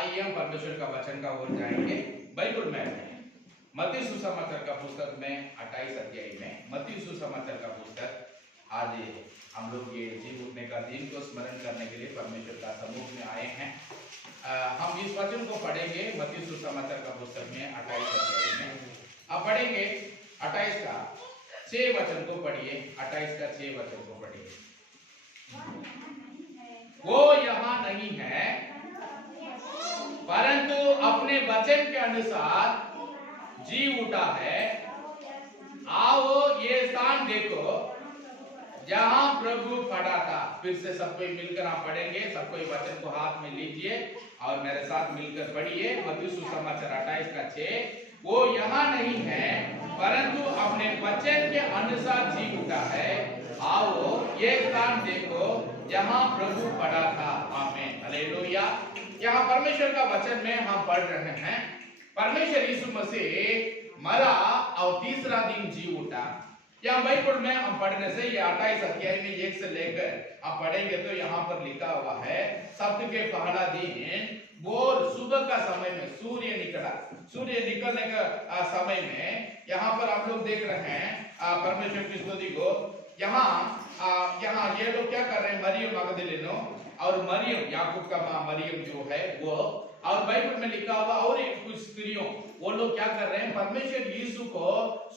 आइए हम परमेश्वर का वचन का ओर जाएंगे। बाइबल में मत्ती सुसमाचार का पुस्तक में 28 अध्याय में मत्ती सुसमाचार का पुस्तक आज हम लोग ये जी उठने का दिन को स्मरण करने के लिए परमेश्वर का सम्मुख में आए हैं। हम इस वचन को पढ़ेंगे मत्ती सुसमाचार का पुस्तक में 28 अध्याय में। आप पढ़ेंगे 28 का 6 वचन को पढ़िए। 28 का 6 वचन को पढ़िए। वो यहाँ नहीं है परंतु अपने वचन के अनुसार जी उठा है। आओ ये स्थान देखो जहां प्रभु पड़ा था। फिर से सबको मिलकर आप पढ़ेंगे। सबको वचन को हाथ में लीजिए और मेरे साथ मिलकर पढ़िए। मत्ती सुसमाचार 28 का 6। वो यहाँ नहीं है परंतु अपने वचन के अनुसार जी उठा है। आओ ये स्थान देखो जहां प्रभु पड़ा था। आमीन, हालेलुया। यहाँ परमेश्वर का वचन में हम पढ़ रहे हैं। परमेश्वर यीशु मसीह मरा और तीसरा दिन जी उठा। यहाँ बाइबल में हम पढ़ने से ये 28 अध्याय में 1 से लेकर आप पढ़ेंगे तो यहाँ पर लिखा हुआ है, सप्ताह के पहला दिन भोर सुबह का समय में सूर्य निकला। सूर्य निकलने का समय में यहाँ पर आप लोग देख रहे हैं परमेश्वर की स्तुति को। यहाँ ये लोग क्या कर रहे हैं, मरियम मगदलीनो और मरियम याकूब का माँ मरियम जो है वो, और बाइबल में लिखा हुआ और कुछ स्त्रियों, वो लोग क्या कर रहे हैं, परमेश्वर यीशु को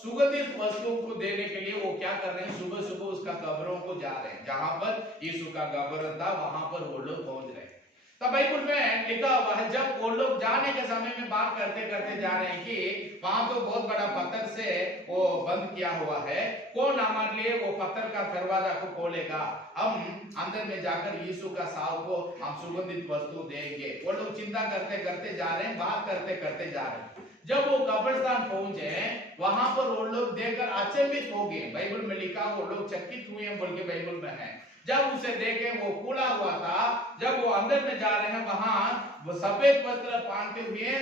सुगंधित वस्तुओं को देने के लिए वो क्या कर रहे हैं, सुबह सुबह उसका कब्रों को जा रहे हैं। जहां पर यीशु का कब्र था वहां पर वो लोग पहुंच रहे हैं। तब बाइबल में लिखा हुआ है, जब वो लोग जाने के समय में बात करते करते जा रहे हैं कि वहां तो बहुत बड़ा पत्थर से वो बंद किया हुआ है, कौन हमारे लिए वो पत्थर का दरवाजा को खोलेगा, हम अंदर में जाकर यीशु का साव को हम सुगंधित वस्तु देंगे। वो लोग चिंता करते करते जा रहे हैं, बात करते करते जा रहे हैं। जब वो कब्रिस्तान पहुंचे वहां पर वो लोग देखकर अचंभित हो गए। बाइबल में लिखा वो लोग चकित हुए हैं बोल के बाइबल में है। जब उसे देखे वो खुला हुआ था। जब वो अंदर में जा रहे हैं वहां वो सफेद वस्त्र पहनते हुए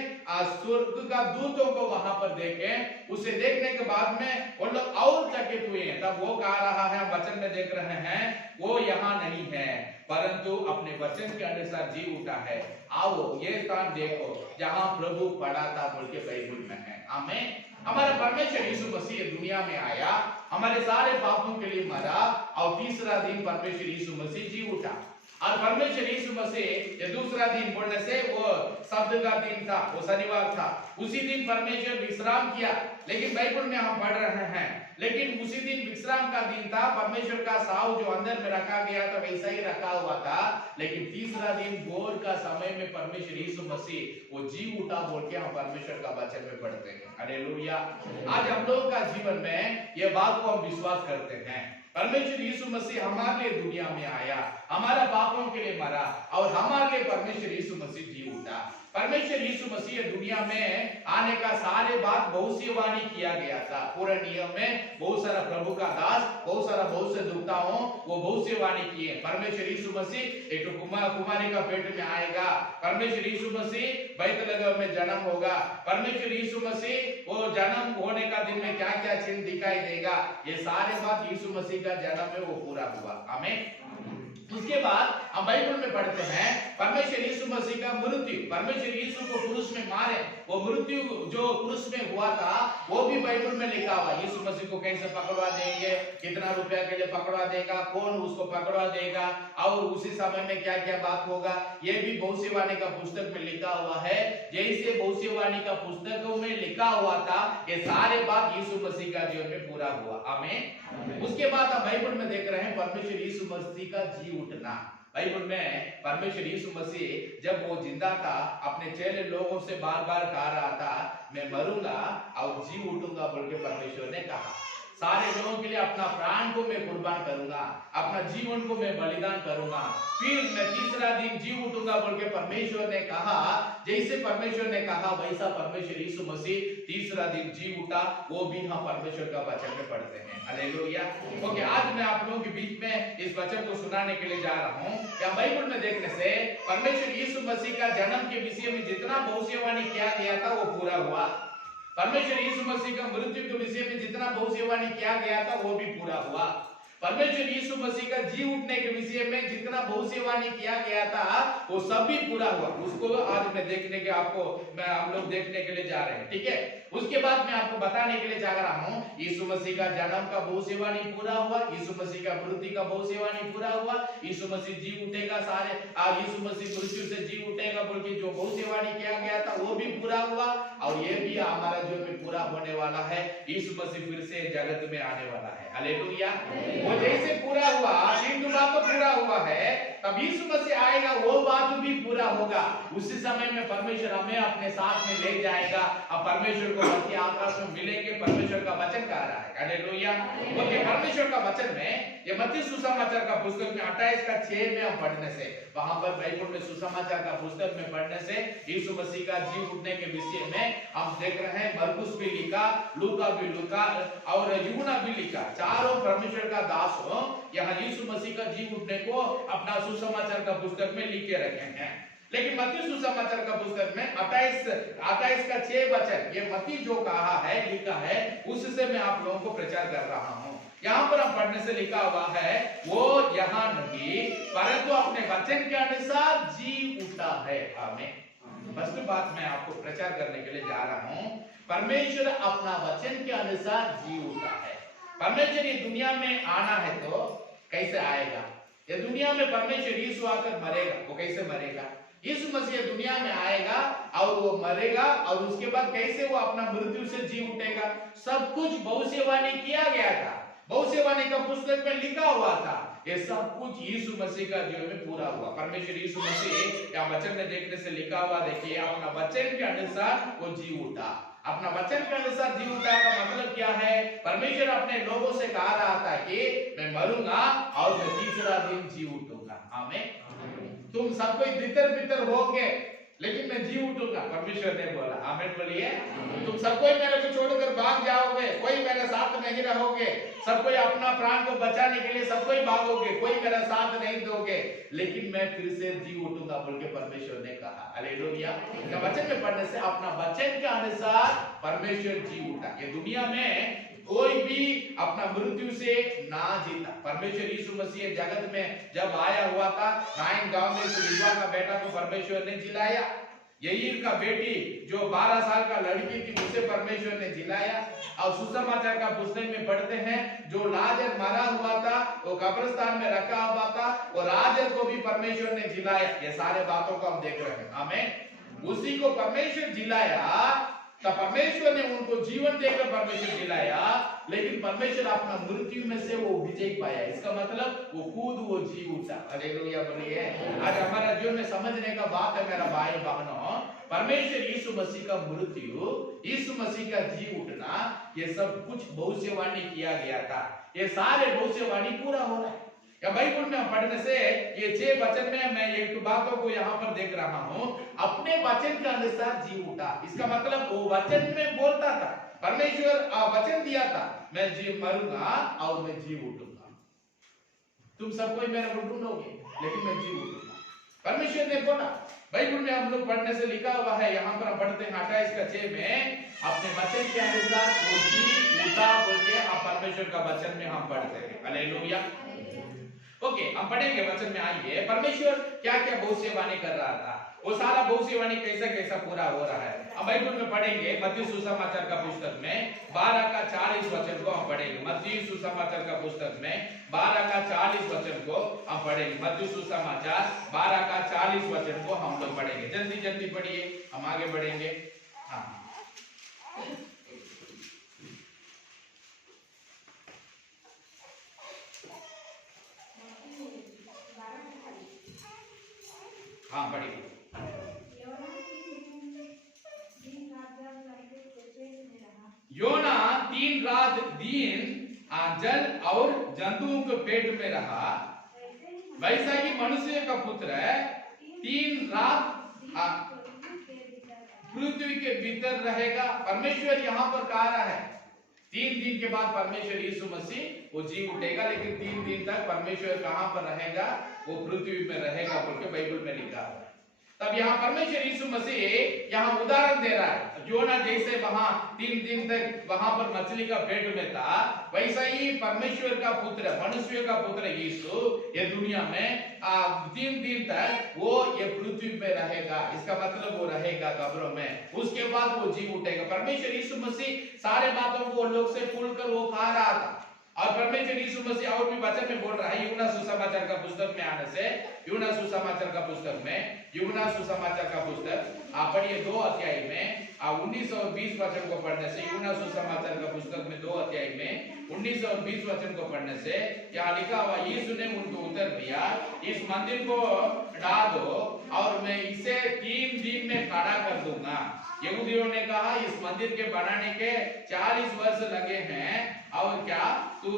स्वर्ग का दूतों को वहां पर देखे। उसे देखने के बाद में वो लोग और चकित हुए हैं। तब वो कह रहा है, वचन में देख रहे हैं, वो यहाँ नहीं है परंतु अपने वचन के अनुसार जी उठा है। आओ ये स्थान देखो जहां प्रभु पड़ा था बोल के बाइबल में है। आमीन। हमारा परमेश्वर यीशु मसीह दुनिया में आया, हमारे सारे पापों के लिए मरा और तीसरा दिन परमेश्वर यीशु मसीह जी उठा। और परमेश्वर यीशु मसीह ये दूसरा दिन बोलने से वो शब्द का दिन था, वो शनिवार था। उसी दिन परमेश्वर विश्राम किया। लेकिन बाइबल में हम पढ़ रहे हैं, लेकिन उसी दिन विश्राम का दिन था। परमेश्वर का साव जो अंदर में रखा गया था वैसा ही रखा हुआ था। लेकिन तीसरा दिन भोर का समय में परमेश्वर यीशु मसीह वो जी उठा बोल के हम परमेश्वर का वचन में पढ़ते हैं। हालेलुया। आज हम लोगों का जीवन में ये बात को हम विश्वास करते हैं। परमेश्वर यीशु मसीह हमारे लिए दुनिया में आया, हमारा पापों के लिए मरा और हमारे लिए परमेश्वर यीशु मसीह जी उठा। परमेश्वर यीशु मसीह दुनिया में आने का सारे बात भविष्यवाणी किया गया था। पूरे नियम में बहुत सारा प्रभु का दास, बहुत से दूताओं वो भविष्यवाणी किए। परमेश्वर यीशु मसीह एक कुमारी का पेट में आएगा। परमेश्वर यीशु मसीह बैतलहम में जन्म होगा। परमेश्वर यीशु मसीह वो जन्म होने का दिन में क्या क्या चिन्ह दिखाई देगा, ये सारे बात यीशु मसीह का जन्म में वो पूरा हुआ। आमीन। उसके बाद हम बाइबल में पढ़ते हैं परमेश्वर यीशु मसीह का मृत्यु। परमेश्वर यीशु को क्रूस में मारे, वो मृत्यु जो क्रूस में हुआ था वो भी बाइबल में लिखा हुआ। यीशु मसीह को कैसे पकड़वा देंगे, कितना रुपया के लिए पकड़वा देगा, कौन उसको पकड़वा देगा और उसी समय में क्या क्या बात होगा, ये भी भविष्यवाणी का पुस्तक में लिखा हुआ है। जैसे भविष्यवाणी का पुस्तकों में लिखा हुआ था ये सारे बात यीशु मसीह का जीवन में पूरा हुआ। आमीन। उसके बाद हम बाइबल में देख रहे हैं परमेश्वर यीशु मसीह का जी उठना। बाइबल में परमेश्वर यीशु मसीह जब वो जिंदा था अपने चेले लोगों से बार बार कह रहा था, मैं मरूंगा और जी उठूंगा बोल के परमेश्वर ने कहा। सारे लोगों के लिए अपना प्राण को मैं कुर्बान करूंगा, अपना जीवन को मैं बलिदान करूंगा, फिर मैं तीसरा दिन जी उठूंगा बोल के परमेश्वर ने कहा। जैसे परमेश्वर ने कहा वैसा परमेश्वर यीशु मसीह तीसरा दिन जी उठा। वो भी हम परमेश्वर का वचन में पढ़ते हैं। हालेलुया। ओके, आज मैं आप लोगों के बीच में इस वचन को सुनाने के लिए जा रहा हूँ। या बाइबल में देखने से परमेश्वर यीशु मसीह का जन्म के विषय में जितना भविष्यवाणी किया गया था वो पूरा हुआ। परमेश्वर यीशु मसीह का मृत्यु के विषय में जितना भविष्यवाणी किया गया था वो भी पूरा हुआ। परमेश्वर यीशु मसीह का जी उठने के विषय में जितना भविष्यवाणी किया गया था वो सब भी पूरा हुआ। उसको आज मैं देखने के आपको हम लोग देखने के लिए जा रहे हैं, ठीक है। उसके बाद मैं आपको बताने के लिए जा रहा हूं यीशु मसीह का जन्म का भविष्यवाणी पूरा हुआ, यीशु मसीह का मृत्यु का भविष्यवाणी पूरा हुआ, यीशु मसीह जी उठेगा, सारे यीशु मसीह मृत्यु से जी उठेगा बोल के जो भविष्यवाणी किया गया था वो भी पूरा हुआ। और ये भी हमारा जो में पूरा होने वाला है, यीशु मसीह फिर से जगत में आने वाला है। हालेलुया। वो जैसे पूरा हुआ, तीन बात तो पूरा हुआ है, तब यीशु मसीह आएगा वो बात भी पूरा होगा। उसी समय में परमेश्वर हमें अपने साथ में ले जाएगा। अब परमेश्वर को मसीह आकाश में मिलेंगे। परमेश्वर का वचन कह रहा है, हालेलुया। क्योंकि परमेश्वर का वचन में ये मत्ती सुसमाचार का पुस्तक में 28 का 6 में हम पढ़ने से, वहां पर बाइबल में सुसमाचार का पुस्तक में पढ़ने से यीशु मसीह का जी उठने के विषय में हम देख रहे हैं। मरकुस भी लिखा, लूका भी लिखा और यूहन्ना भी लिखा, चारों परमेश्वर का दास हो यहाँ यीशु मसीह का जी उठने को अपना सुसमाचार का पुस्तक में लिखे रखे हैं। लेकिन मत्ती सुसमाचार का पुस्तक में 28 का 6 वचन, ये मत्ती जो कहा है, लिखा है, उससे मैं आप लोगों को प्रचार कर रहा हूँ। यहाँ पर हम पढ़ने से लिखा हुआ है, वो यहाँ नहीं परंतु अपने वचन के अनुसार जी उठा है। आमीन। फर्स्ट बात मैं आपको प्रचार करने के लिए जा रहा हूँ, परमेश्वर अपना वचन के अनुसार जी उठा है। परमेश्वर ये दुनिया में आना है तो कैसे आएगा? ये दुनिया में परमेश्वर यीशु आकर मरेगा, वो कैसे मरेगा? यीशु मसीह दुनिया में आएगा और वो मरेगा और उसके बाद कैसे वो अपना मृत्यु से जी उठेगा। सब कुछ भविष्यवाणी किया गया था, भविष्यवाणी का पुस्तक में लिखा हुआ था। ये सब कुछ यीशु मसीह का जीवन में पूरा हुआ। परमेश्वर यीशु मसीह या वचन में देखने से लिखा हुआ, देखिए अपना वचन के अनुसार वो जी उठा। अपना वचन के अनुसार जी उठा का मतलब क्या है? परमेश्वर अपने लोगों से कह रहा था कि मैं मरूंगा और मैं तीसरा दिन जी उठूंगा। आमीन। तुम सब कोई तितर बितर होगे लेकिन मैं जी उठूंगा, परमेश्वर ने बोला। आमीन बोलिए। तुम सब कोई मेरे को छोड़कर भाग जाओगे, कोई मेरे साथ नहीं रहोगे, सब कोई अपना प्राण को बचाने के लिए सब कोई भागोगे, कोई मेरा साथ नहीं दोगे, लेकिन मैं फिर से जी उठूंगा बोल के परमेश्वर ने कहा। हालेलुया। वचन में पढ़ने से अपना वचन के अनुसार परमेश्वर जी उठा। ये दुनिया में कोई भी अपना मृत्यु से ना जीता। परमेश्वर यीशु मसीह जगत में जब आया हुआ था, नाइन गांव में विधवा का बेटा को परमेश्वर ने जिलाया। यहीर का बेटी जो 12 साल का लड़की थी उसे परमेश्वर ने जिलाया। और सुसमाचार का पुस्तक में पढ़ते हैं, जो लाजर मरा हुआ था वो कब्रिस्तान में रखा हुआ था, और लाजर को भी परमेश्वर ने जिलाया। ये सारे बातों को हम देख रहे हैं। आमीन। उसी को परमेश्वर जिलाया, तब परमेश्वर ने उनको जीवन देकर परमेश्वर जिलाया, लेकिन परमेश्वर अपना मृत्यु में से वो विजय पाया। इसका मतलब वो खुद वो जी उठा। हालेलुया बोलिए। आज हमारा जीवन में समझने का बात है मेरा भाई बहनों, परमेश्वर यीशु मसीह का मृत्यु, यीशु मसीह का जी उठना, ये सब कुछ भविष्यवाणी किया गया था। ये सारे भविष्यवाणी पूरा हो रहा है। या बाइबल में पढ़ने से ये 6 वचन में मैं एक बातों को यहाँ पर देख रहा हूँ, अपने वचन के अनुसार जी उठा। इसका मतलब वो वचन में बोलता था, परमेश्वर वचन दिया था, मैं जी मरूंगा और मैं जी उठूंगा। तुम सब कोई मेरे को ढूंढोगे लेकिन मैं जी उठूंगा, परमेश्वर ने बोला। बाइबल में हम लोग पढ़ने से लिखा हुआ है, यहाँ पर हम पढ़ते हैं 28 का 6 में, अपने वचन के अनुसार वो जी उठा बोल के आप परमेश्वर का वचन में हम पढ़ते हैं। हालेलुया। ओके, हम पढ़ेंगे वचन में। आइए, परमेश्वर क्या क्या भविष्यवाणी कर रहा था, वो सारा भविष्यवाणी कैसा कैसा पूरा हो रहा है। अब बाइबल में पढ़ेंगे मत्ती सुसमाचार का पुस्तक में 12 का 40 वचन को हम पढ़ेंगे। मत्ती सुसमाचार का पुस्तक में 12 का 40 वचन को हम पढ़ेंगे। मत्ती सुसमाचार 12 का 40 वचन को हम लोग पढ़ेंगे। जल्दी जल्दी पढ़िए, हम आगे बढ़ेंगे। हाँ बढ़िए। योना 3 रात दिन जल और जंतुओं के पेट में रहा, वैसा ही मनुष्य का पुत्र 3 रात पृथ्वी के भीतर रहेगा। परमेश्वर यहाँ पर कह रहा है 3 दिन के बाद परमेश्वर यीशु मसीह वो जी उठेगा, लेकिन 3 दिन तक परमेश्वर कहां पर रहेगा? वो पृथ्वी में रहेगा बोल के बाइबल में लिखा है। तब यहाँ परमेश्वर यीशु मसीह यहाँ उदाहरण दे रहा है, योना जैसे वहां 3 दिन तक वहां पर मछली का पेट में था, वैसा ही परमेश्वर का पुत्र, मनुष्य का पुत्र यीशु ये दुनिया में 3 दिन तक वो ये पृथ्वी पे रहेगा। इसका मतलब वो रहेगा कब्रों में, उसके बाद वो जी उठेगा। परमेश्वर यीशु मसीह सारे बातों को लोग से फूल कर वो खा रहा था। और परमेश्वर यीशु मसीह और भी वचन में बोल रहा है, यूहन्ना सुसमाचार का पुस्तक में आने से, यूहन्ना सुसमाचार का पुस्तक में, यूहन्ना सुसमाचार का पुस्तक आप पढ़िए 2 अध्याय में 19 और 20 वचन को पढ़ने से, यूहन्ना सुसमाचार का पुस्तक में 2 अध्याय में 19 और 20 वचन को पढ़ने से यहाँ लिखा हुआ, यीशु ने उनको उत्तर दिया, इस मंदिर को ढा दो और मैं इसे 3 दिन में खड़ा कर दूंगा। यहूदियों ने कहा इस मंदिर के बनाने के 40 वर्ष लगे हैं और क्या तू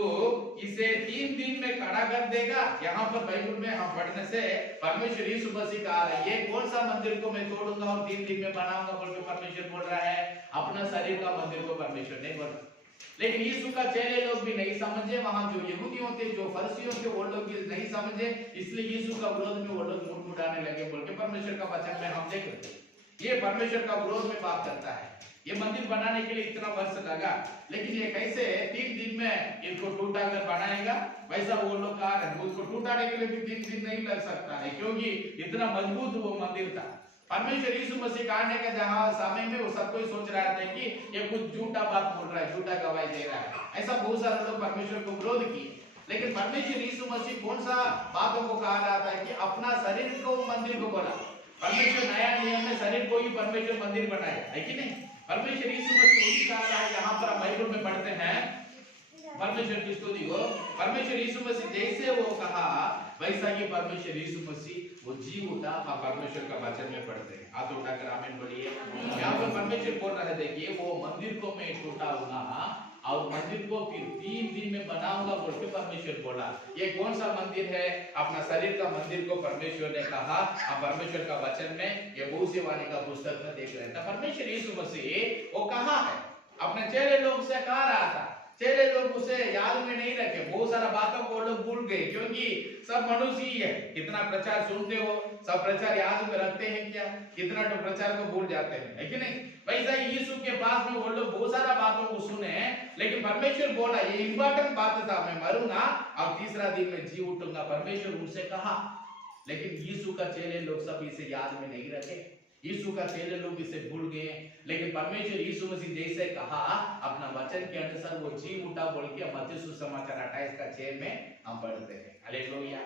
इसे 3 दिन में खड़ा कर देगा। यहाँ पर बाइबल में हम पढ़ने से परमेश्वर यीशु मसीह कहा है, ये कौन सा मंदिर को मैं तोड़ूंगा और 3 दिन में बनाऊंगा बोल के परमेश्वर बोल रहा है, अपना शरीर का मंदिर को परमेश्वर नहीं बोल रहा। लेकिन यीशु का चेले लोग भी नहीं समझे, वहां जो यहूदियों थे, जो फरीसियों थे, वो लोग भी नहीं समझे, इसलिए यीशु का विरोध में वो लोग मुड़मुड़ाने लगे बोल के परमेश्वर का वचन में हम देख रहे हैं। ये परमेश्वर का विरोध में बात करता है। ये मंदिर बनाने के लिए इतना वर्ष लगा, लेकिन ये कैसे 3 दिन में इनको टूटा कर बनाएगा, वैसा वो लोग कह रहे हैं। उसको टूटाने के लिए भी 3 दिन नहीं लग सकता है, क्योंकि इतना मजबूत वो मंदिर था। परमेश्वर यीशु मसीह कहने का जहां समय में वो सब कोई सोच रहा था कि ये कुछ झूठा बात बोल रहा है, झूठा गवाही दे रहा है, ऐसा बहुत सारे लोग परमेश्वर को विरोध किए। लेकिन परमेश्वर यीशु मसीह कौन सा बातों को कह रहा था कि अपना शरीर को मंदिर को बोला। परमेश्वर नया नियम में शरीर को ही परमेश्वर मंदिर बनाया है कि नहीं। परमेश्वर यीशु मसीह वही कह रहा है। यहाँ पर हम बाइबल में पढ़ते हैं, परमेश्वर की स्तुति हो, परमेश्वर यीशु मसीह जैसे वो कहा वैसा ही परमेश्वर यीशु मसीह वो जी उठा। हम परमेश्वर का वचन में पढ़ते हैं, हाथ उठाकर आमीन बोलिए। यहाँ पर परमेश्वर बोल रहा है, देखिए वो मंदिर को मैं टूटाऊंगा और मंदिर को फिर 3 दिन में बनाऊंगा बोल के परमेश्वर बोला। ये कौन सा मंदिर है? अपना शरीर का मंदिर को परमेश्वर ने कहा। हम परमेश्वर का वचन में ये भविष्यवाणी का पुस्तक में देख रहे थे। परमेश्वर यीशु मसीह वो कहा है, अपने चेले लोग से कह रहा था, चेले लोग उसे याद में नहीं रखे, बहुत सारा बातों को लोग भूल गए, क्योंकि सब मनुष्य ही है। कितना प्रचार सुनते हो, सब प्रचार याद में रखते हैं क्या? कितना तो प्रचार को भूल जाते हैं, है कि नहीं। वैसा ही यीशु के पास में वो लोग बहुत सारा बातों को सुने, लेकिन परमेश्वर बोला ये इंपॉर्टेंट बात था, मैं मरूंगा और तीसरा दिन में जी उठूंगा, परमेश्वर उनसे कहा। लेकिन यीशु का चेले लोग सब इसे याद में नहीं रखे, यीशु का चेले लोग इसे भूल गए। लेकिन परमेश्वर यीशु मसीह जैसे कहा अपना वचन के अनुसार वो जी उठा बोल के मत्ती सुसमाचार 28 का 6 में हम पढ़ते हैं। हालेलुया।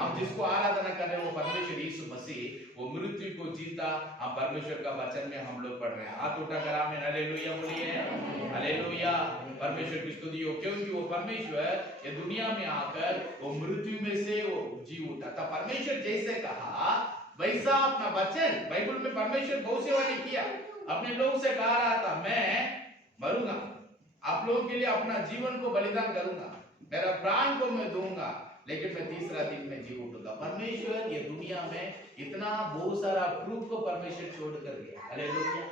हम जिसको आराधना कर रहे हैं वो परमेश्वर यीशु मसीह, वो मृत्यु को जीता, हम परमेश्वर का वचन में हम लोग पढ़ रहे हैं। हाथ उठाकर आमीन हालेलुया बोलिए। हालेलुया, परमेश्वर की स्तुति हो, क्योंकि वो परमेश्वर ये दुनिया में आकर वो मृत्यु में से वो जी उठा था। परमेश्वर जैसे कहा वैसा अपना वचन बाइबल में परमेश्वर भविष्यवाणी किया। अपने लोग से कह रहा था मैं मरूंगा, आप लोगों के लिए अपना जीवन को बलिदान करूंगा, मेरा प्राण को मैं दूंगा, लेकिन मैं तीसरा दिन में जी उठूंगा। परमेश्वर ये दुनिया में इतना बहुत सारा प्रूफ को परमेश्वर छोड़ कर गया। हालेलुया।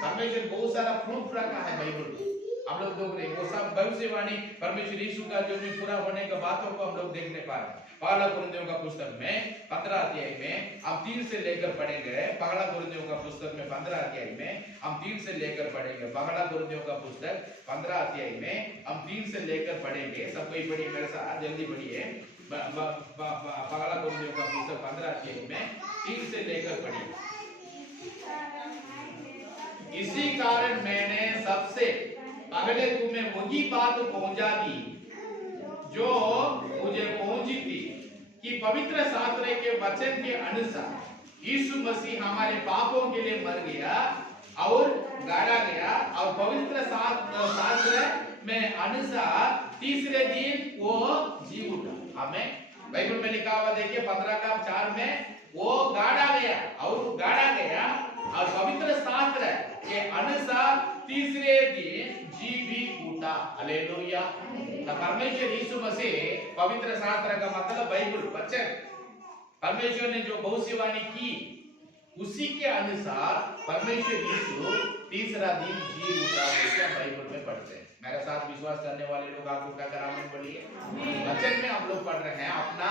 परमेश्वर बहुत सारा प्रूफ रखा है बाइबल में, हम लोग देख रहे हैं वो सब भविष्यवाणी परमेश्वर यीशु का जो भी पूरा होने का बातों को हम लोग देखने पा रहे हैं। पहला कुरिन्थियों का पुस्तक में 15 अध्याय में हम 3 से लेकर पढ़ेंगे। पहला कुरिन्थियों का पुस्तक में 15 अध्याय में हम 3 से लेकर पढ़ेंगे। पहला कुरिन्थियों का पुस्तक 15 अध्याय में हम 3 से लेकर पढ़ेंगे। सब कोई पढ़िए मेरे साथ, जल्दी पढ़िए। पहला कुरिन्थियों का पुस्तक 15 अध्याय में 3 से लेकर पढ़िए। इसी कारण मैंने सबसे पहले तुम्हें वही बात पहुंचा दी जो मुझे पहुंची थी, कि पवित्र शास्त्र के वचन के अनुसार यीशु मसीह हमारे पापों के लिए मर गया और गाड़ा गया, और पवित्र शास्त्र में अनुसार तीसरे दिन वो जी उठा। हमें बाइबल में लिखा हुआ देखिए 15 का 4 में, वो गाड़ा गया और गाड़ा गया और पवित्र शास्त्र के अनुसार तीसरे दिन जी भी उठा। हालेलुया। परमेश्वर यीशु मसीह, पवित्र शास्त्र का मतलब बाइबल वचन, परमेश्वर ने जो भविष्यवाणी की उसी के अनुसार परमेश्वर यीशु तीसरा दिन जी उठा, बाइबल में पढ़ते हैं। मेरे साथ विश्वास करने वाले लोग आप उठाकर आमीन बोलिए। वचन में हम लोग पढ़ रहे हैं, अपना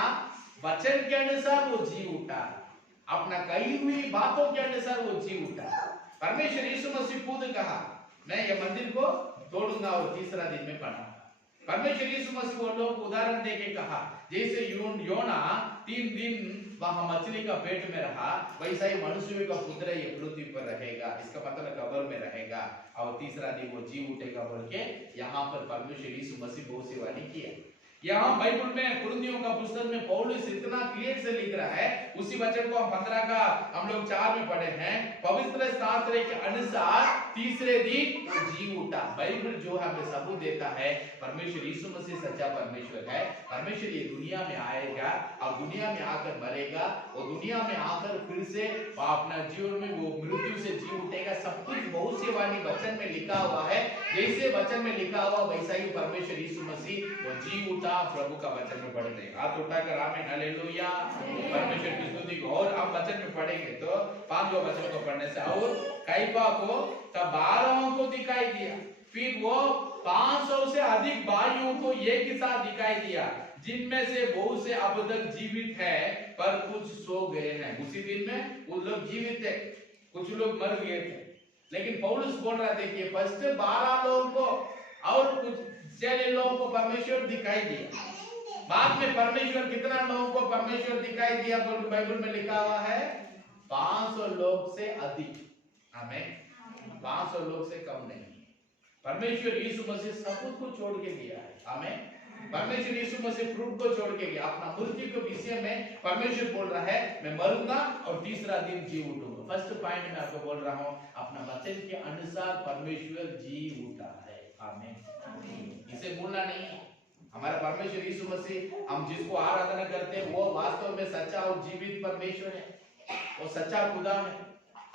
वचन के अनुसार वो जी उठा। अपना कही हुई बातों के अनुसार वो जी उठा। परमेश्वर यीशु मसीह खुद कहा, मैं ये मंदिर को तोड़ूंगा और तीसरा दिन में बनाऊंगा। परमेश्वर यीशु मसीह वो लोग उदाहरण देके कहा, जैसे योना 3 दिन वहां मछली का पेट में रहा, वैसा ही मनुष्य का पुत्र ये पृथ्वी पर रहेगा, इसका मतलब कब्र में रहेगा और तीसरा दिन वो जी उठेगा बोल के यहाँ पर परमेश्वर यीशु मसीह भविष्यवाणी किया। यहाँ बाइबल में कुरिन्थियों का पुस्तक में पौलुस इतना क्लियर से लिख रहा है, उसी वचन को हम 15 का हम लोग 4 में पढ़े हैं, पवित्र शास्त्र के अनुसार तीसरे दिन वो जी उठा। बाइबल जो हमें सबूत देता है परमेश्वर यीशु मसीह सच्चा परमेश्वर है। परमेश्वर ये दुनिया में आएगा और दुनिया में आकर मरेगा, और दुनिया में आकर फिर से अपना जीवन में वो मृत्यु से जी उठेगा। सब कुछ भविष्यवाणी वचन में लिखा हुआ है, जैसे वचन में लिखा हुआ वैसा ही परमेश्वर यीशु मसीह वो जी उठा। प्रभु का वचन में पढ़ते हैं, हाथ उठाकर आमीन हालेलुया, परमेश्वर की स्तुति को। और हम वचन में पढ़ेंगे तो 5वां वचन को पढ़ने से, और कैफा को तब 12 को दिखाई दिया, फिर वो 500 से अधिक भाइयों को एक ही साथ दिखाई दिया, जिनमें से बहुत से अब तक जीवित है पर कुछ सो गए हैं। उसी दिन में वो लोग जीवित थे, कुछ लोग मर गए थे, लेकिन पौलुस बोल रहा है, देखिए फर्स्ट 12 लोगों को और कुछ चेले लोगों को परमेश्वर दिखाई दिया, बाद में परमेश्वर कितना लोगों को परमेश्वर दिखाई दिया तो बाइबल में लिखा हुआ है 500 लोग से अधिक। आमीन, 500 लोग से कम नहीं। परमेश्वर यीशु मसीह सब कुछ को छोड़ के दिया है। आमीन, परमेश्वर यीशु मसीह फ्रूट को छोड़ के गया। अपना मृत्यु के विषय में परमेश्वर बोल रहा है, मैं मरूंगा और तीसरा दिन जी उठूंगा। फर्स्ट पॉइंट में आपको बोल रहा हूं, अपना वचन के अनुसार परमेश्वर जी उठा है। आमीन, इसे भूलना नहीं। हमारा परमेश्वर यीशु मसीह, हम जिसको आराधना करते हैं वो वास्तव में सच्चा और जीवित परमेश्वर है, वो सच्चा खुदा है।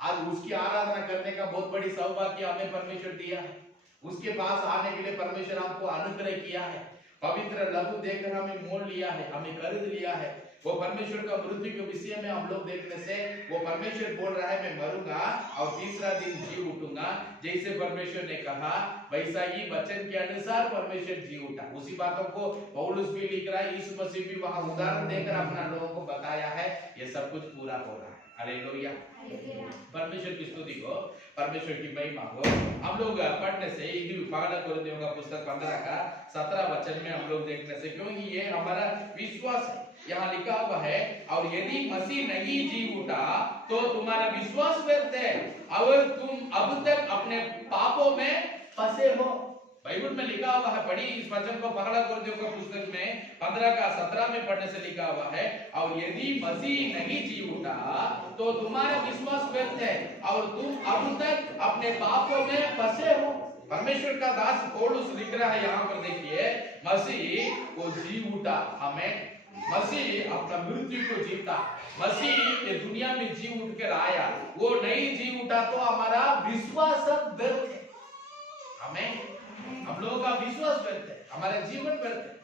आज उसकी आराधना करने का बहुत बड़ी सौभाग्य हमें परमेश्वर दिया है। उसके पास आने के लिए परमेश्वर हमको अनुग्रह किया है, पवित्र लहू देकर हमें मोल लिया है, हमें खरीद लिया है। वो परमेश्वर का मृत्यु के विषय में हम लोग देखने से वो परमेश्वर बोल रहा है, मैं मरूंगा और तीसरा दिन जी उठूंगा। जैसे परमेश्वर ने कहा वैसा ही वचन के अनुसार परमेश्वर जी उठा। उसी बातों को पौलुस भी लिख रहा है, यीशु मसीह भी वहां उदाहरण देकर अपना लोगों को बताया है, ये सब कुछ पूरा हो रहा है। हालेलुया, परमेश्वर की स्तुति को, परमेश्वर की महिमा को। हम लोग पढ़ने से पहला कुरिन्थियों का पुस्तक 15 का 17 वचन में हम लोग देखने से, क्योंकि ये हमारा विश्वास है। यहाँ लिखा हुआ है, और यदि मसीह नहीं जी उठा तो तुम्हारा विश्वास व्यर्थ है और तुम अब तक अपने पापों में फंसे हो। बाइबल में लिखा हुआ है, पढ़ी इस वचन को पहला कुरिन्थियों का पुस्तक में 15 का 17 में पढ़ने से लिखा हुआ है, और यदि मसीह नहीं जी उठा तो तुम्हारा विश्वास व्यर्थ है और तुम अब तक अपने पापों में फंसे हो। परमेश्वर का दास पौलुस लिख रहा है यहाँ पर, देखिए मसीह को जी उठा। हमें मसीह अपना मृत्यु को जीता, मसीह ये दुनिया में जी उठ कर आया, वो नहीं जी उठा तो हमारा विश्वास व्यर्थ है। हमें हम लोगों का विश्वास व्यर्थ है, हमारा जीवन व्यर्थ है,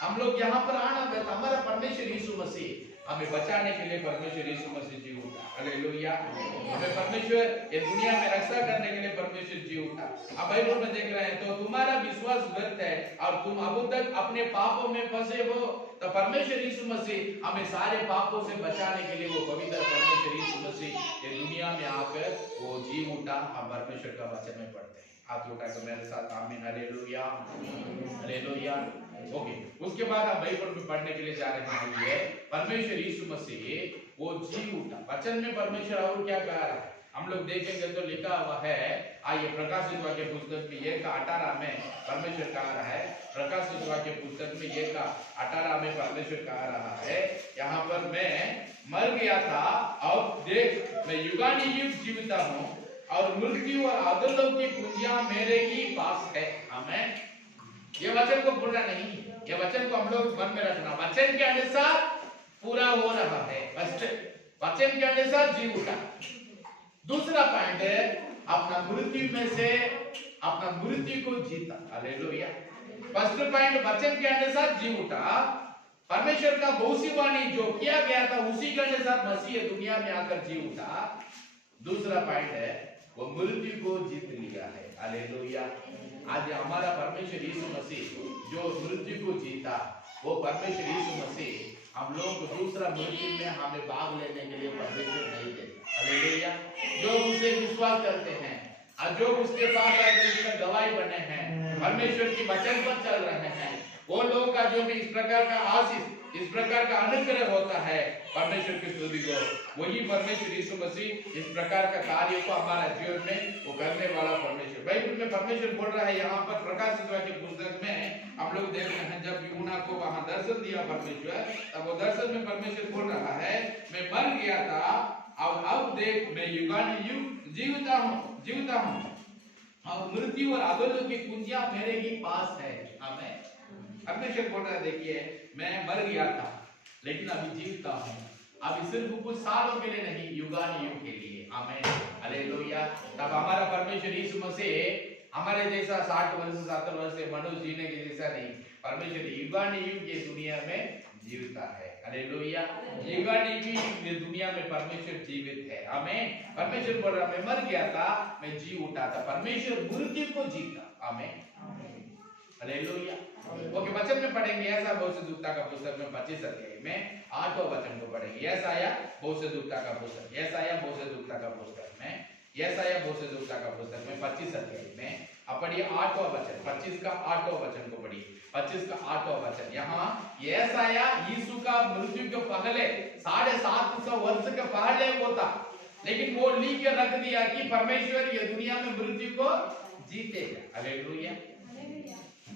हम लोग यहाँ पर आना व्यर्थ। हमारा परमेश्वर यीशु मसीह हमें बचाने के लिए परमेश्वर यीशु मसीह जी उठा। हालेलुया, हमें परमेश्वर ये दुनिया में रक्षा करने के लिए परमेश्वर जी उठा। अब बाइबल में देख रहे हैं, तो तुम्हारा विश्वास व्यर्थ है और तुम अब तक अपने पापों में फंसे हो। तो परमेश्वर यीशु मसीह हमें सारे पापों से बचाने के लिए, वो पवित्र परमेश्वर यीशु मसीह ये दुनिया में आकर वो जी उठा। हम परमेश्वर का वचन में पढ़ते हैं, हाथ उठाकर मेरे साथ आमीन हालेलुया, हालेलुया। ओके, उसके बाद आप बाइबल में पढ़ने के लिए जा रहे हैं, परमेश्वर यीशु मसीह वो जी उठा। वचन में परमेश्वर और क्या कह रहा है हम लोग देखेंगे तो लिखा हुआ है, आइए प्रकाशित वाक्य पुस्तक में 1:18 में परमेश्वर कह रहा है, प्रकाशित वाक्य पुस्तक में 1:18 में परमेश्वर कह रहा है, यहाँ पर मैं मर गया था और देख मैं युगानुयुग जीविता हूँ और मृत्यु और अधोलोक की कुंजियां मेरे ही पास है। हमें ये वचन को भूलना नहीं, ये वचन को हम लोग मन में रखना। वचन के अनुसार पूरा हो रहा है, वचन के अनुसार जी उठा। दूसरा पॉइंट है, अपना मृत्यु में से अपना मृत्यु को जीता। हालेलुया। फर्स्ट पॉइंट, वचन के अनुसार जी उठा, परमेश्वर का भविष्यवाणी जो किया गया था उसी के अनुसार मसीह दुनिया में आकर जी उठा। दूसरा पॉइंट है, वो मृत्यु को जीत लिया है। हालेलुया। आज हमारा परमेश्वर यीशु मसीह जो मृत्यु को जीता, वो परमेश्वर यीशु मसीह हम लोग को दूसरा मृत्यु में हमें भाग लेने के लिए परमेश्वर नहीं देता। हालेलुया। जो उसे विश्वास करते हैं और जो उसके पास आकर उसका गवाही बने हैं, परमेश्वर की वचन पर चल रहे हैं, वो लोग का जो भी इस प्रकार का आशीष, इस प्रकार का अनुग्रह होता है परमेश्वर की स्तुति को, वही परमेश्वर यीशु मसीह इस प्रकार का कार्य को हमारा जीवन में वो करने वाला परमेश्वर। बाइबल में परमेश्वर बोल रहा है, यहाँ पर प्रकाशित वाक्य पुस्तक में हम लोग देख रहे हैं, जब यूहन्ना को वहां दर्शन दिया परमेश्वर, तब वो दर्शन में परमेश्वर बोल रहा है, मैं मर गया था और अब देख मैं युगानुयुग जीविता हूँ और मृत्यु और अधोलोक की कुंजियां मेरे ही पास है। आमीन। परमेश्वर बोल रहा है, देखिए मैं मर गया था लेकिन अभी जीविता हूँ, अभी सिर्फ कुछ सालों के लिए नहीं, युगानुयुग के लिए। आमीन। हालेलुया। तब हमारा परमेश्वर यीशु मसीह हमारे जैसा 60 वर्ष 70 वर्ष से मनुष्य जीने के जैसा नहीं, परमेश्वर युगानुयुग की दुनिया में जीविता है। हालेलुया। युगानुयुग की दुनिया में परमेश्वर जीवित है। आमीन। परमेश्वर बोल रहा, मैं मर गया था, मैं जी उठा था, परमेश्वर मृत्यु को जीता। आमीन। हालेलुया। ओके, वचन में पढ़ेंगे ऐसा भविष्यद्वक्ता का पुस्तक में 25 अध्याय में 8वां वचन को पढ़ेंगे। यशायाह भविष्यद्वक्ता का पुस्तक, यशायाह भविष्यद्वक्ता का पुस्तक में, यशायाह भविष्यद्वक्ता का पुस्तक में 25 अध्याय में अब पढ़िए 8वां वचन, 25 का 8वां वचन को पढ़िए। 25 का 8वां वचन, यहाँ यशायाह यीशु का मृत्यु के पहले 750 वर्ष के पहले वो था, लेकिन वो लिख के रख दिया कि परमेश्वर ये दुनिया में मृत्यु को जीतेगा। हालेलुया।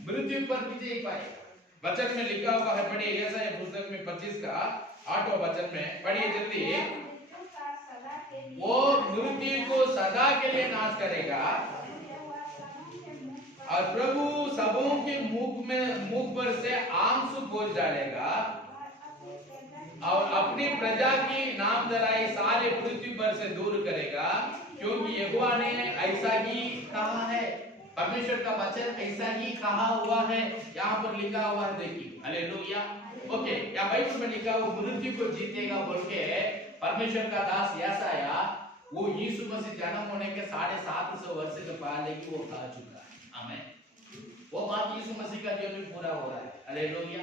मृत्यु पर विजय पाएगा। वचन में लिखा हुआ है, पढ़िए यशायाह पुस्तक में 25 का 8वां वचन में पढ़िए जल्दी। वो मृत्यु को सदा के लिए नाश करेगा और प्रभु सबों के मुख पर से आंसू पोंछ डालेगा और अपनी प्रजा की नामधराई सारे पृथ्वी पर से दूर करेगा, क्योंकि यहोवा ने ऐसा ही कहा है। परमेश्वर का वचन ऐसा ही कहा हुआ है, यहाँ पर लिखा हुआ है, देखिए। हालेलुया। ओके, या बाइबल में लिखा हुआ मृत्यु को जीतेगा बोल के परमेश्वर का दास यशायाह वो यीशु मसीह जन्म होने के 750 वर्ष के पहले की वो कह चुका है। आमीन। वो बात यीशु मसीह का जीवन में पूरा हो रहा है। हालेलुया।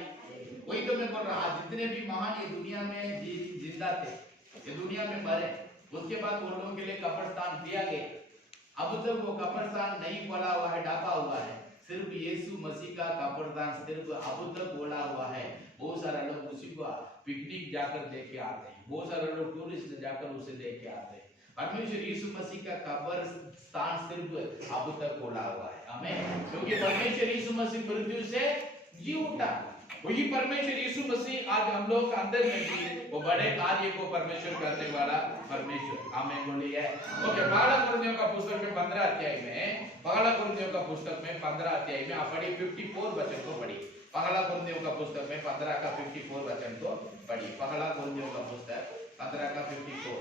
वही तो मैं बोल रहा हूँ, जितने भी महान ये दुनिया में जिंदा थे, ये दुनिया में मरे, उसके बाद वो लोगों के लिए कब्रिस्तान दिया गया। अब तक वो कब्रिस्तान नहीं खोला हुआ है, ढका हुआ है, सिर्फ यीशु मसीह का कब्रिस्तान सिर्फ अब तक खोला हुआ है। बहुत सारे लोग उसी को पिकनिक जाकर देख के आते हैं, बहुत सारे लोग टूरिस्ट जाकर उसे देख के आते हैं। परमेश्वर यीशु मसीह का कब्रिस्तान सिर्फ अब तक खोला हुआ है। आमीन। क्योंकि परमेश्वर यीशु मसीह मृत्यु से जी उठा, वही परमेश्वर यीशु मसीह आज हम लोग अंदर में भी वो बड़े कार्य को परमेश्वर करने वाला परमेश्वर। आमीन बोलिए। ओके, पहला कुरिन्थियों का पुस्तक में 15 अध्याय में, पहला कुरिन्थियों का पुस्तक में 15 अध्याय में आप पढ़िए 54 वचन को पढ़िए। पहला कुरिन्थियों का पुस्तक में 15 का 54 वचन को पढ़िए। पहला कुरिन्थियों का पुस्तक 15 का 54,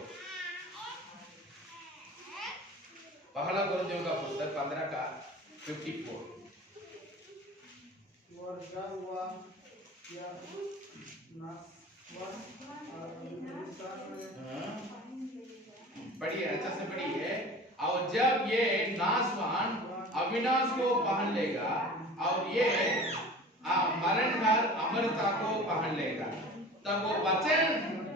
पहला कुरिन्थियों का पुस्तक 15 का 54। पढ़िए, अच्छा से पढ़िए। और जब ये नाशवान अविनाश को पहन लेगा और ये मरणहार अमरता को पहन लेगा, तब वो वचन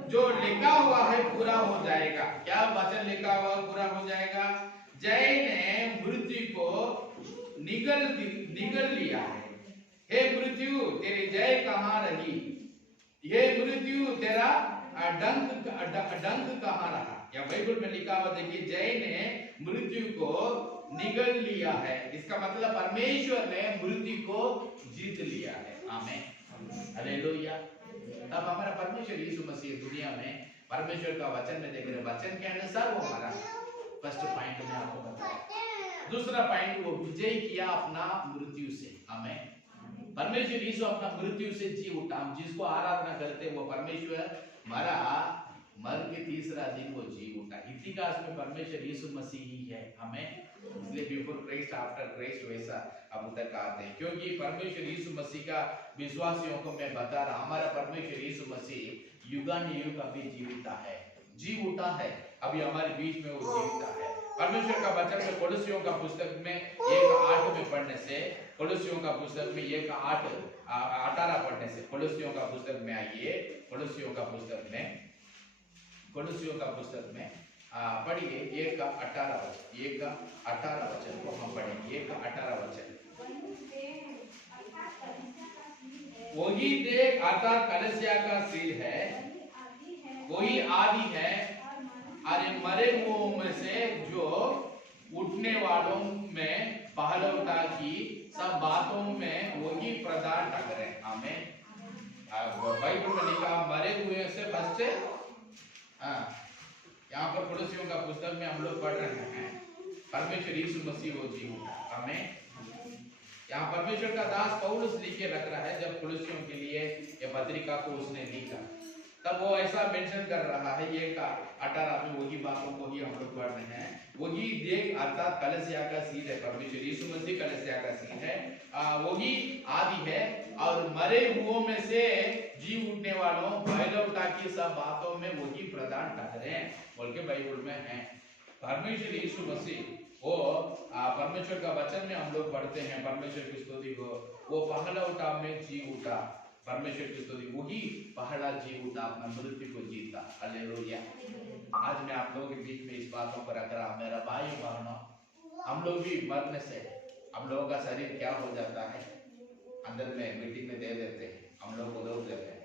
जो लिखा हुआ है पूरा हो जाएगा। क्या वचन लिखा हुआ पूरा हो जाएगा? जय ने मृत्यु को निगल लिया है। हे मृत्यु तेरी जय कहाँ रही? हे मृत्यु तेरा डंक कहाँ रहा? या बाइबल में लिखा हुआ देखिए, जय ने मृत्यु को निगल लिया है। इसका मतलब परमेश्वर ने मृत्यु को जीत लिया है। आमीन। हालेलुया। तब हमारा परमेश्वर यीशु मसीह दुनिया में परमेश्वर का वचन में देख रहे, वचन के अनुसार वो हमारा फर्स्ट पॉइंट में आपको बताया। दूसरा पॉइंट, वो विजय किया अपना मृत्यु से। आमीन। परमेश्वर यीशु अपना मृत्यु से जी उठा। हम जिसको आराधना करते हैं वो परमेश्वर मर के तीसरा दिन वो जी उठा। इतिहास में परमेश्वर यीशु मसीह ही है। हमें इसलिए बिफोर क्राइस्ट आफ्टर क्राइस्ट वैसा अब तक आते हैं, क्योंकि परमेश्वर यीशु मसीह का विश्वासियों को मैं बता रहा, हमारा परमेश्वर यीशु मसीह युगानुयुग अभी जीविता है, जी उठा है, अभी हमारे बीच में वो जीविता है। परमेश्वर का वचन में कोलोसियों का पुस्तक में 1:8 में पढ़ने से, कोलोसियों का पुस्तक में 1:18 पढ़ने से, कोलोसियों का पुस्तक में आइए, कोलोसियों का पुस्तक में पढ़िए 1:18 वचन को हम पढ़ेंगे। 1:18 वचन, वही देख अर्थात कलीसिया का सिर है, वही आदि है, अरे मरे हुओं में से जो उठने वालों में पहलौठा की सब बातों में वही प्रधान ठहरे। आमीन। बाइबल में लिखा मरे हुए से बच्चे। यहाँ पर कोलोसियों का पुस्तक में हम लोग पढ़ रहे हैं परमेश्वर यीशु मसीह वो जी उठा। आमीन। यहाँ परमेश्वर का दास पौलुस लिख के रख रहा है, जब कोलोसियों के लिए ये पत्रिका को उसने लिखा तब वो ऐसा मेंशन कर रहा है। 1:18 में वही बातों को ही हम लोग पढ़ रहे हैं। वही देख अर्थात कलीसिया का सिर है, परमेश्वर यीशु मसीह कलीसिया का सिर है, वही आदि है और मरे हुओं में से जी उठने वालों पहलौठा की सब बातों में वही प्रधान ठहरे बोल के बाइबल में है। परमेश्वर यीशु मसीह वो परमेश्वर का वचन में हम लोग पढ़ते हैं परमेश्वर की स्तुति को, वो पहलौठा में जी उठा। परमेश्वर की स्तुति, वही पहला जी उठा, अपना मृत्यु को जीता। हालेलुया। आज मैं आप लोगों के बीच में इस बातों को रख रहा हूं। मेरा भाई बहनों, हम लोग भी मरने से हम लोगों का शरीर क्या हो जाता है, अंदर में मिट्टी में दे देते हैं, हम लोग को दौड़ देते हैं।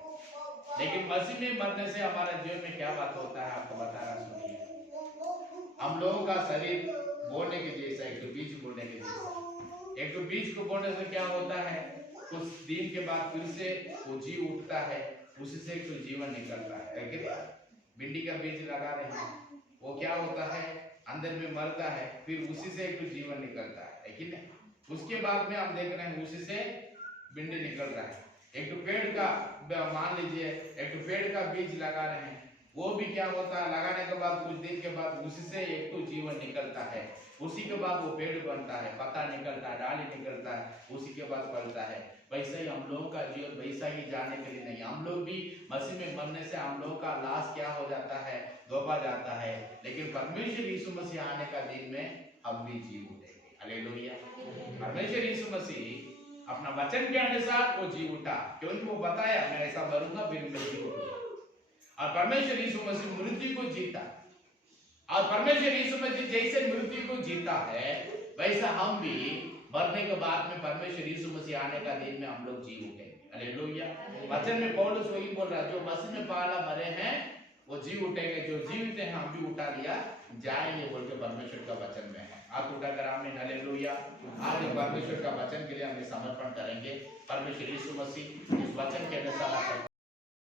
लेकिन मसीह में मरने से हमारे जीवन में क्या बात होता है आपको बता रहा, सुनिए। हम लोगों का शरीर बोने के जैसा, एक तो बीज बोने के जैसा। एक तो बीज को बोने से क्या होता है, कुछ दिन के बाद फिर से वो जी उठता है, उसी से तो जीवन निकलता है। भिंडी का बीज लगा रहे हैं, वो क्या होता है, अंदर में मरता है, फिर उसी से एक जीवन निकलता है, लेकिन उसके बाद में हम देख रहे हैं उसी से भिंडी निकल रहा है। एक तो पेड़ का मान लीजिए, एक तो पेड़ का बीज लगा रहे हैं, वो भी क्या होता है, लगाने के बाद कुछ दिन के बाद उसी से एक तो जीवन निकलता है, उसी के बाद वो पेड़ बनता है, पत्ता निकलता है, डाली निकलता है, उसी के बाद फलता है। वैसे ही हम लोगों का जीवन वैसा ही जाने के लिए नहीं, हम लोग भी मसीह में मरने से हम लोगों का लाश क्या हो जाता है, धोपा जाता है, लेकिन परमेश्वर यीशु मसीह आने का दिन में हम भी जी उठेंगे। हालेलुया। परमेश्वर यीशु मसीह अपना वचन के अनुसार वो जी उठा, क्योंकि वो बताया मैं ऐसा मरूंगा फिर मैं जी उठूंगा। और परमेश्वर यीशु मसीह मृत्यु को जीता, और परमेश्वर यीशु मसीह जैसे मृत्यु को जीता है वैसा हम भी मरने के बाद में परमेश्वर यीशु मसीह आने का दिन में हम लोग जी उठेंगे। हालेलुया। वचन में पौलुस वही बोल रहा है, जो मसीह में पहला मरे हैं वो जी उठेंगे, जो जीवित हैं हम भी उठा लिया जाएंगे बोल के परमेश्वर का वचन में है। आप उठाकर आमीन। हालेलुया। आज परमेश्वर का वचन के लिए हम समर्पण करेंगे। परमेश्वर यीशु मसीह इस वचन के अनुसार